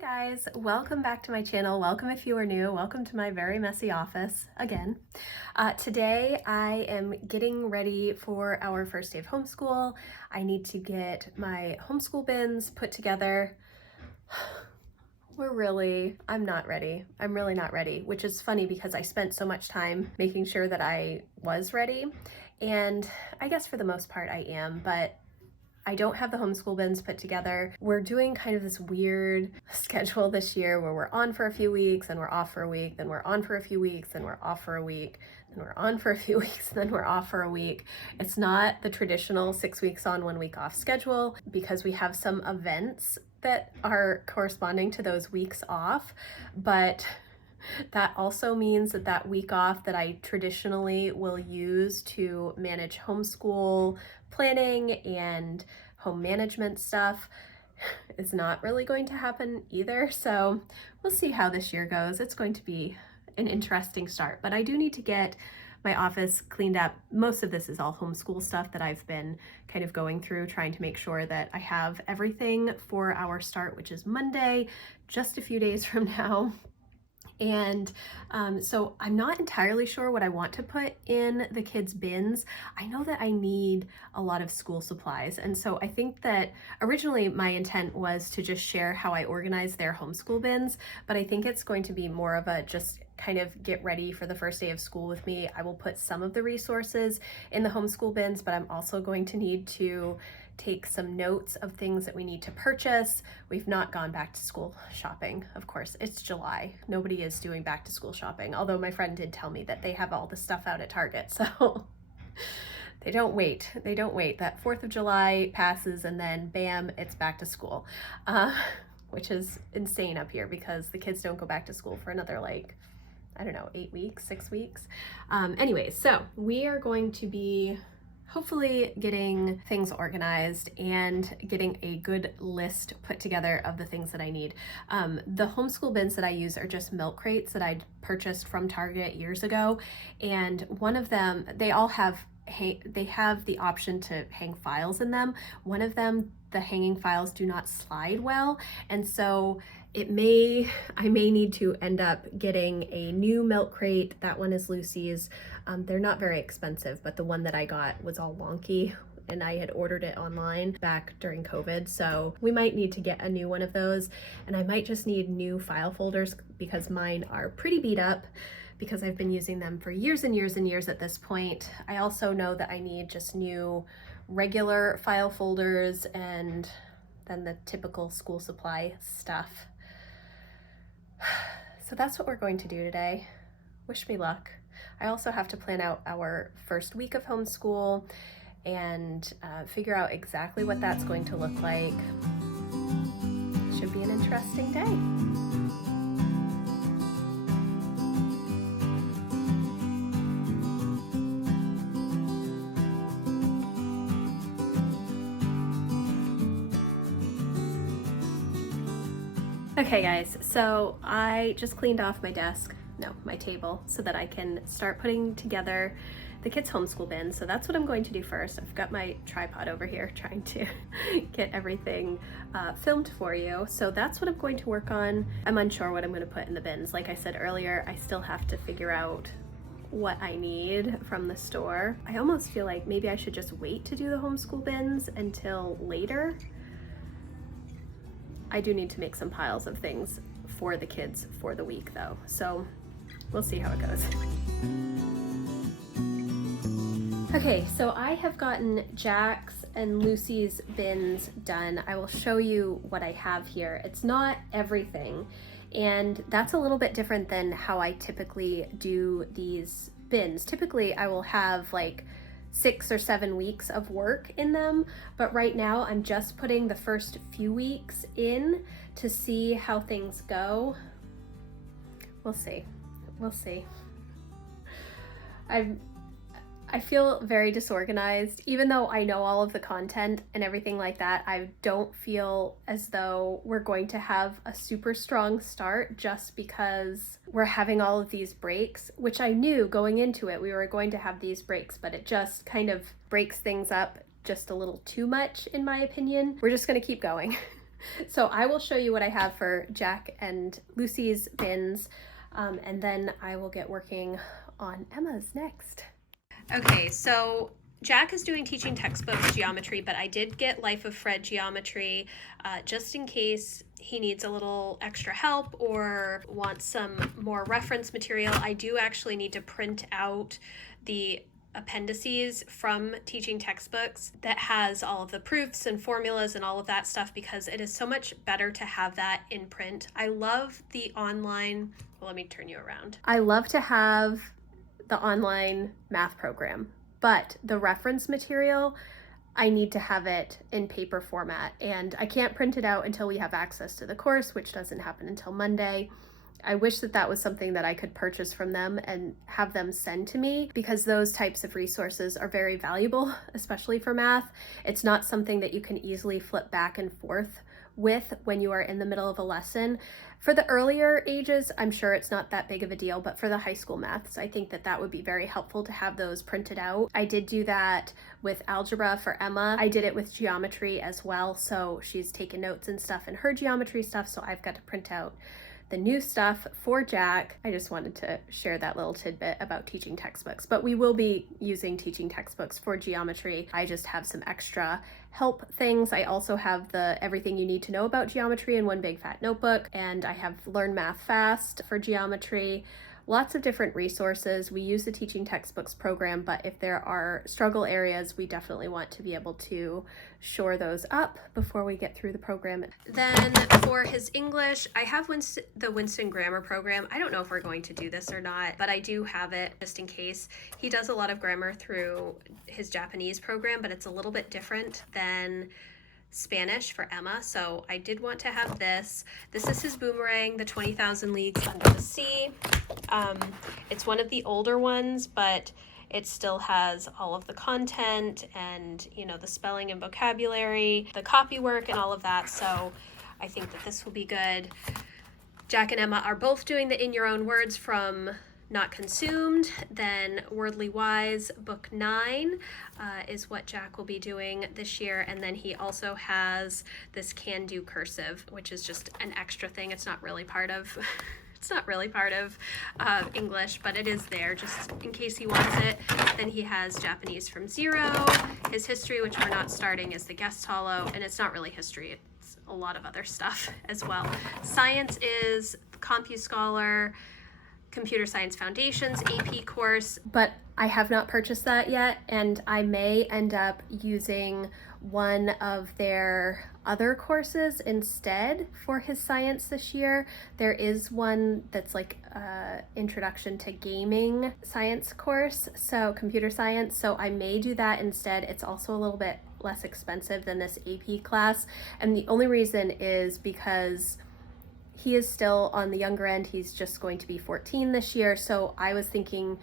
Hi guys, welcome back to my channel. Welcome if you are new. Welcome to my very messy office again. Today I am getting ready for our first day of homeschool. I need to get my homeschool bins put together. I'm not ready. I'm really not ready, which is funny because I spent so much time making sure that I was ready. And I guess for the most part I am, but I don't have the homeschool bins put together. We're doing kind of this weird schedule this year where we're on for a few weeks and we're off for a week, then we're on for a few weeks, then we're off for a week, then we're on for a few weeks, then we're off for a week. It's not the traditional 6 weeks on, 1 week off schedule because we have some events that are corresponding to those weeks off, but that also means that that week off that I traditionally will use to manage homeschool planning and home management stuff is not really going to happen either. So we'll see how this year goes. It's going to be an interesting start, but I do need to get my office cleaned up. Most of this is all homeschool stuff that I've been kind of going through, trying to make sure that I have everything for our start, which is Monday, just a few days from now. And so I'm not entirely sure what I want to put in the kids' bins. I know that I need a lot of school supplies. And so I think that originally my intent was to just share how I organize their homeschool bins, but I think it's going to be more of a just kind of get ready for the first day of school with me. I will put some of the resources in the homeschool bins, but I'm also going to need to take some notes of things that we need to purchase. We've not gone back to school shopping. Of course, it's July. Nobody is doing back to school shopping, although my friend did tell me that they have all the stuff out at Target, so they don't wait. They don't wait. That 4th of July passes and then bam, it's back to school, which is insane up here because the kids don't go back to school for another I don't know, 8 weeks, 6 weeks. Anyway, so we are going to be hopefully getting things organized and getting a good list put together of the things that I need. The homeschool bins that I use are just milk crates that I purchased from Target years ago. And one of them, they all have the option to hang files in them. One of them, the hanging files do not slide well. And so I may need to end up getting a new milk crate. That one is Lucy's. They're not very expensive, but the one that I got was all wonky and I had ordered it online back during COVID. So we might need to get a new one of those. And I might just need new file folders because mine are pretty beat up because I've been using them for years and years and years at this point. I also know that I need just new regular file folders and then the typical school supply stuff. So that's what we're going to do today. Wish me luck. I also have to plan out our first week of homeschool and figure out exactly what that's going to look like. Should be an interesting day. Okay guys, so I just cleaned off my table, so that I can start putting together the kids' homeschool bin. So that's what I'm going to do first. I've got my tripod over here trying to get everything filmed for you. So that's what I'm going to work on. I'm unsure what I'm going to put in the bins. Like I said earlier, I still have to figure out what I need from the store. I almost feel like maybe I should just wait to do the homeschool bins until later. I do need to make some piles of things for the kids for the week though, so we'll see how it goes. Okay, so I have gotten Jack's and Lucy's bins done. I will show you what I have here. It's not everything, and that's a little bit different than how I typically do these bins. Typically I will have like 6 or 7 weeks of work in them, but right now I'm just putting the first few weeks in to see how things go. We'll see. We'll see. I feel very disorganized. Even though I know all of the content and everything like that, I don't feel as though we're going to have a super strong start just because we're having all of these breaks, which I knew going into it we were going to have these breaks, but it just kind of breaks things up just a little too much in my opinion. We're just gonna keep going. So I will show you what I have for Jack and Lucy's bins, and then I will get working on Emma's next. Okay, so Jack is doing teaching textbooks geometry, but I did get Life of Fred geometry just in case he needs a little extra help or wants some more reference material. I do actually need to print out the appendices from teaching textbooks that has all of the proofs and formulas and all of that stuff, because it is so much better to have that in print. I love the online, well, let me turn you around. I love to have the online math program, but the reference material, I need to have it in paper format, and I can't print it out until we have access to the course, which doesn't happen until Monday. I wish that that was something that I could purchase from them and have them send to me, because those types of resources are very valuable, especially for math. It's not something that you can easily flip back and forth with when you are in the middle of a lesson. For the earlier ages, I'm sure it's not that big of a deal, but for the high school maths, I think that that would be very helpful to have those printed out. I did do that with algebra for Emma. I did it with geometry as well, so she's taken notes and stuff in her geometry stuff, so I've got to print out the new stuff for Jack. I just wanted to share that little tidbit about teaching textbooks, but we will be using teaching textbooks for geometry. I just have some extra help things. I also have the everything you need to know about geometry in one big fat notebook, and I have Learn Math Fast for geometry. Lots of different resources. We use the teaching textbooks program, but if there are struggle areas, we definitely want to be able to shore those up before we get through the program. Then for his English, I have the Winston Grammar program. I don't know if we're going to do this or not, but I do have it just in case. He does a lot of grammar through his Japanese program, but it's a little bit different than Spanish for Emma, so I did want to have this. This is his Boomerang, the 20,000 Leagues Under the Sea. It's one of the older ones, but it still has all of the content and, you know, the spelling and vocabulary, the copywork and all of that, so I think that this will be good. Jack and Emma are both doing the In Your Own Words from Not Consumed. Then Wordly Wise Book 9 is what Jack will be doing this year, and then he also has this Can Do Cursive, which is just an extra thing. It's not really part of English, but it is there just in case he wants it. Then he has Japanese from Zero. His history, which we're not starting, is the Guest Hollow, and it's not really history, it's a lot of other stuff as well. Science is CompuScholar, Computer Science Foundations AP course, but I have not purchased that yet, and I may end up using one of their other courses instead for his science this year. There is one that's like Introduction to Gaming science course, so computer science, so I may do that instead. It's also a little bit less expensive than this AP class, and the only reason is because he is still on the younger end. He's just going to be 14 this year, so I was thinking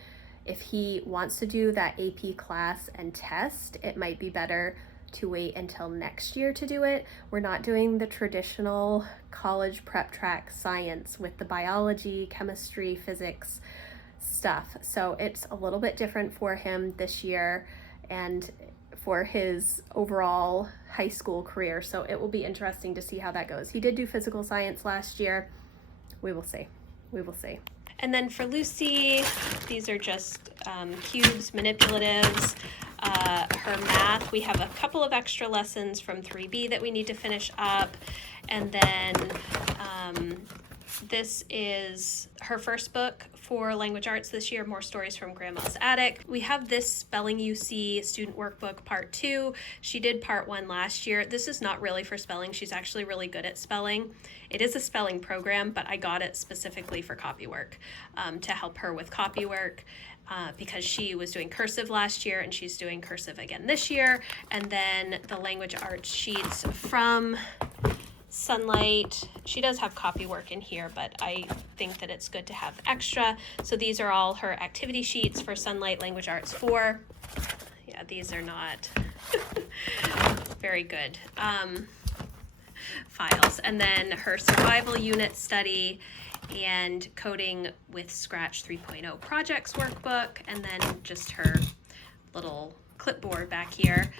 if he wants to do that AP class and test, it might be better to wait until next year to do it. We're not doing the traditional college prep track science with the biology, chemistry, physics stuff, so it's a little bit different for him this year and for his overall high school career, so it will be interesting to see how that goes. He did do physical science last year. We will see. And then for Lucy, these are just cubes, manipulatives. Her math, we have a couple of extra lessons from 3B that we need to finish up, and then this is her first book for language arts this year, More Stories from Grandma's Attic. We have this Spelling UC student workbook part 2. She did part 1 last year. This is not really for spelling. She's actually really good at spelling. It is a spelling program, but I got it specifically for copywork to help her with copywork. Because she was doing cursive last year and she's doing cursive again this year. And then the language arts sheets from Sunlight. She does have copywork in here, but I think that it's good to have extra. So these are all her activity sheets for Sunlight Language Arts 4. Yeah, these are not very good files. And then her survival unit study and coding with Scratch 3.0 projects workbook, and then just her little clipboard back here.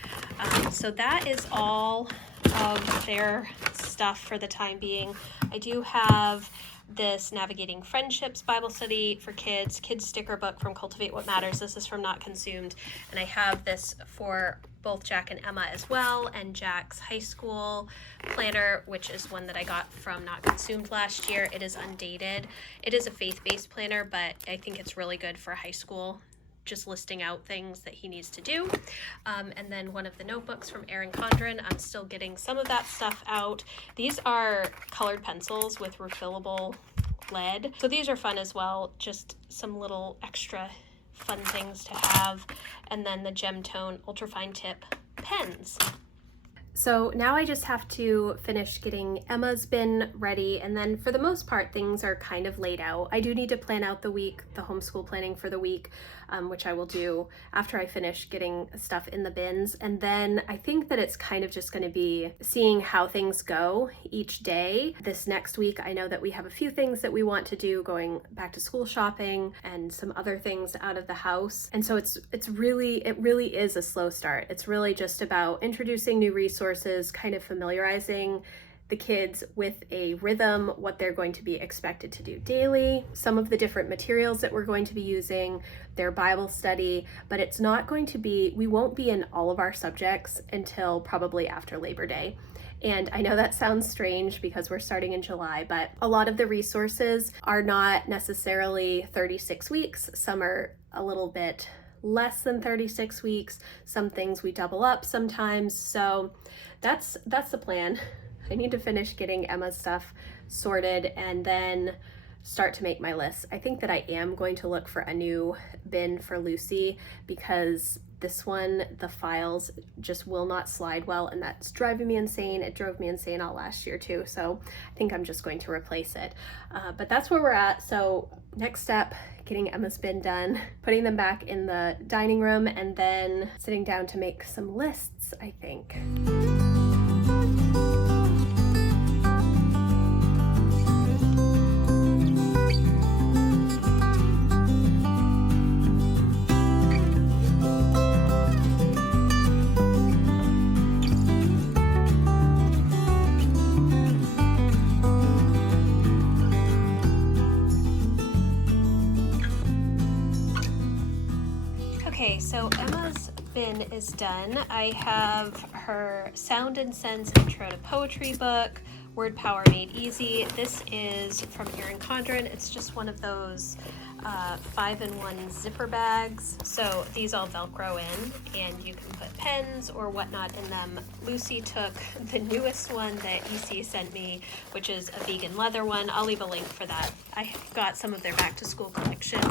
So that is all of their stuff for the time being. I do have this Navigating Friendships Bible study for kids sticker book from Cultivate What Matters. This is from Not Consumed, and I have this for both Jack and Emma as well, and Jack's high school planner, which is one that I got from Not Consumed last year. It is undated. It is a faith-based planner, but I think it's really good for high school, just listing out things that he needs to do. And then one of the notebooks from Erin Condren. I'm still getting some of that stuff out. These are colored pencils with refillable lead. So these are fun as well, just some little extra fun things to have. And then the Gemtone Ultrafine Tip pens. So now I just have to finish getting Emma's bin ready, and then for the most part things are kind of laid out. I do need to plan out the week, the homeschool planning for the week, which I will do after I finish getting stuff in the bins. And then I think that it's kind of just going to be seeing how things go each day. This next week I know that we have a few things that we want to do, going back to school shopping and some other things out of the house. And so it really is a slow start. It's really just about introducing new resources, kind of familiarizing the kids with a rhythm, what they're going to be expected to do daily, some of the different materials that we're going to be using, their Bible study, but it's not going to be, we won't be in all of our subjects until probably after Labor Day. And I know that sounds strange because we're starting in July, but a lot of the resources are not necessarily 36 weeks. Some are a little bit less than 36 weeks. Some things we double up sometimes. So that's the plan. I need to finish getting Emma's stuff sorted and then start to make my list. I think that I am going to look for a new bin for Lucy because this one, the files just will not slide well, and that's driving me insane. It drove me insane all last year too, so I think I'm just going to replace it. But that's where we're at. So next step, getting Emma's bin done, putting them back in the dining room, and then sitting down to make some lists, I think. Okay, so Emma's bin is done. I have her Sound and Sense Intro to Poetry book, Word Power Made Easy. This is from Erin Condren. It's just one of those 5-in-1 zipper bags. So these all Velcro in, and you can put pens or whatnot in them. Lucy took the newest one that EC sent me, which is a vegan leather one. I'll leave a link for that. I got some of their back to school collection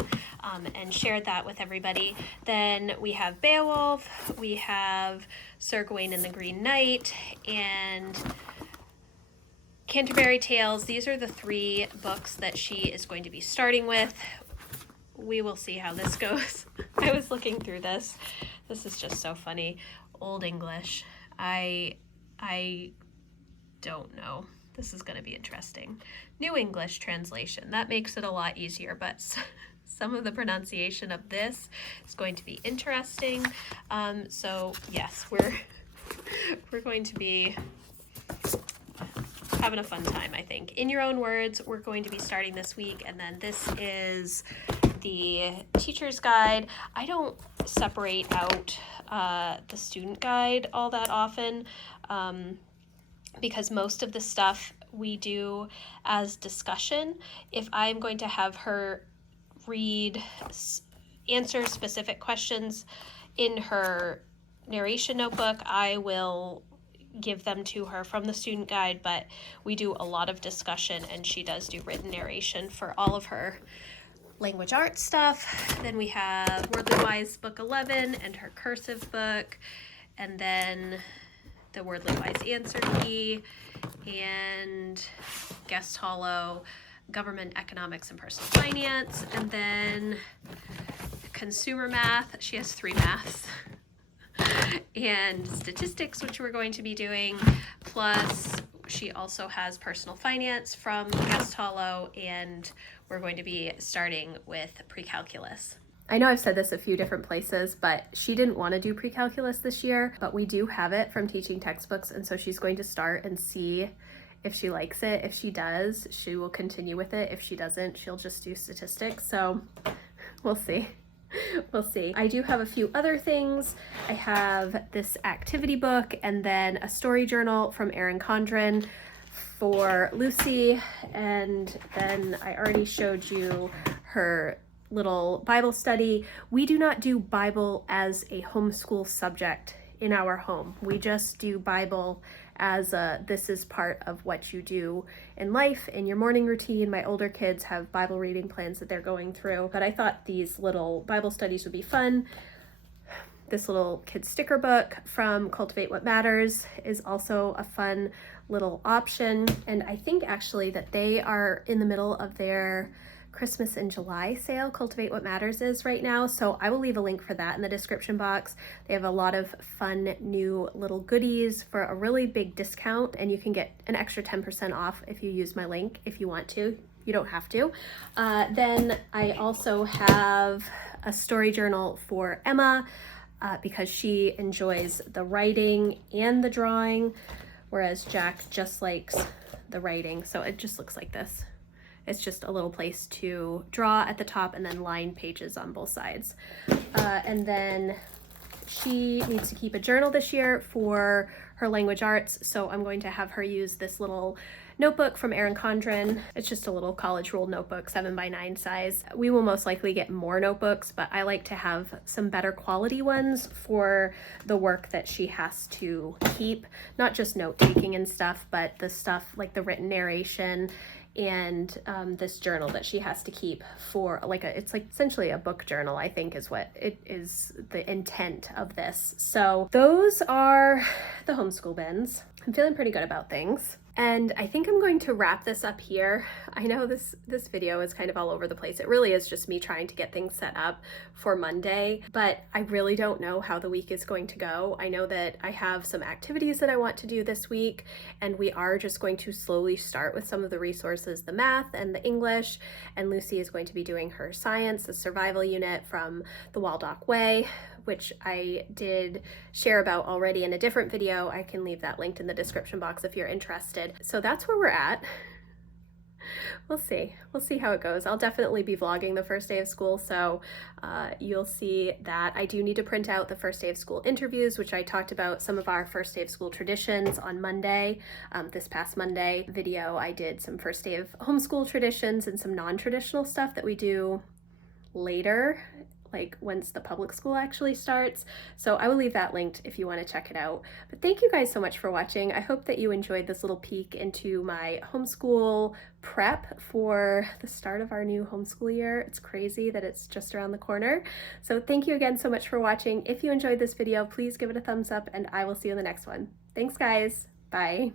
and shared that with everybody. Then we have Beowulf, we have Sir Gawain and the Green Knight, and Canterbury Tales. These are the 3 books that she is going to be starting with. We will see how this goes. I was looking through this. This is just so funny. Old English. I don't know. This is going to be interesting. New English translation. That makes it a lot easier, but some of the pronunciation of this is going to be interesting. So yes, we're going to be having a fun time, I think. In Your Own Words, we're going to be starting this week, and then this is the teacher's guide. I don't separate out the student guide all that often because most of the stuff we do as discussion. If I'm going to have her answer specific questions in her narration notebook, I will give them to her from the student guide, but we do a lot of discussion, and she does do written narration for all of her language arts stuff. Then we have Wordly Wise book 11 and her cursive book, and then the Wordly Wise answer key, and Guest Hollow, government economics and personal finance, and then consumer math. She has 3 maths. And statistics, which we're going to be doing, plus she also has personal finance from Guest Hollow, and we're going to be starting with pre-calculus. I know I've said this a few different places, but she didn't want to do pre-calculus this year, but we do have it from teaching textbooks, and so she's going to start and see if she likes it. If she does, she will continue with it. If she doesn't, she'll just do statistics. So we'll see. We'll see. I do have a few other things. I have this activity book and then a story journal from Erin Condren for Lucy, and then I already showed you her little Bible study. We do not do Bible as a homeschool subject in our home. We just do Bible as this is part of what you do in life, in your morning routine. My older kids have Bible reading plans that they're going through, but I thought these little Bible studies would be fun. This little kid sticker book from Cultivate What Matters is also a fun little option. And I think actually that they are in the middle of their Christmas in July sale. Cultivate What Matters is right now, so I will leave a link for that in the description box. They have a lot of fun new little goodies for a really big discount, and you can get an extra 10% off if you use my link if you want to. You don't have to. Then I also have a story journal for Emma because she enjoys the writing and the drawing, whereas Jack just likes the writing. So it just looks like this. It's just a little place to draw at the top and then line pages on both sides. And then she needs to keep a journal this year for her language arts, so I'm going to have her use this little notebook from Erin Condren. It's just a little college ruled notebook, 7x9 size. We will most likely get more notebooks, but I like to have some better quality ones for the work that she has to keep, not just note taking and stuff, but the stuff like the written narration and this journal that she has to keep for it's like essentially a book journal, I think is what it is, the intent of this. So those are the homeschool bins. I'm feeling pretty good about things. And I think I'm going to wrap this up here. I know this video is kind of all over the place. It really is just me trying to get things set up for Monday, but I really don't know how the week is going to go. I know that I have some activities that I want to do this week, and we are just going to slowly start with some of the resources, the math and the English, and Lucy is going to be doing her science, the survival unit from the Waldock Way, which I did share about already in a different video. I can leave that linked in the description box if you're interested. So that's where we're at. We'll see how it goes. I'll definitely be vlogging the first day of school, so you'll see that. I do need to print out the first day of school interviews, which I talked about some of our first day of school traditions on Monday. This past Monday video, I did some first day of homeschool traditions and some non-traditional stuff that we do later, like once the public school actually starts. So I will leave that linked if you want to check it out. But thank you guys so much for watching. I hope that you enjoyed this little peek into my homeschool prep for the start of our new homeschool year. It's crazy that it's just around the corner. So thank you again so much for watching. If you enjoyed this video, please give it a thumbs up, and I will see you in the next one. Thanks guys. Bye.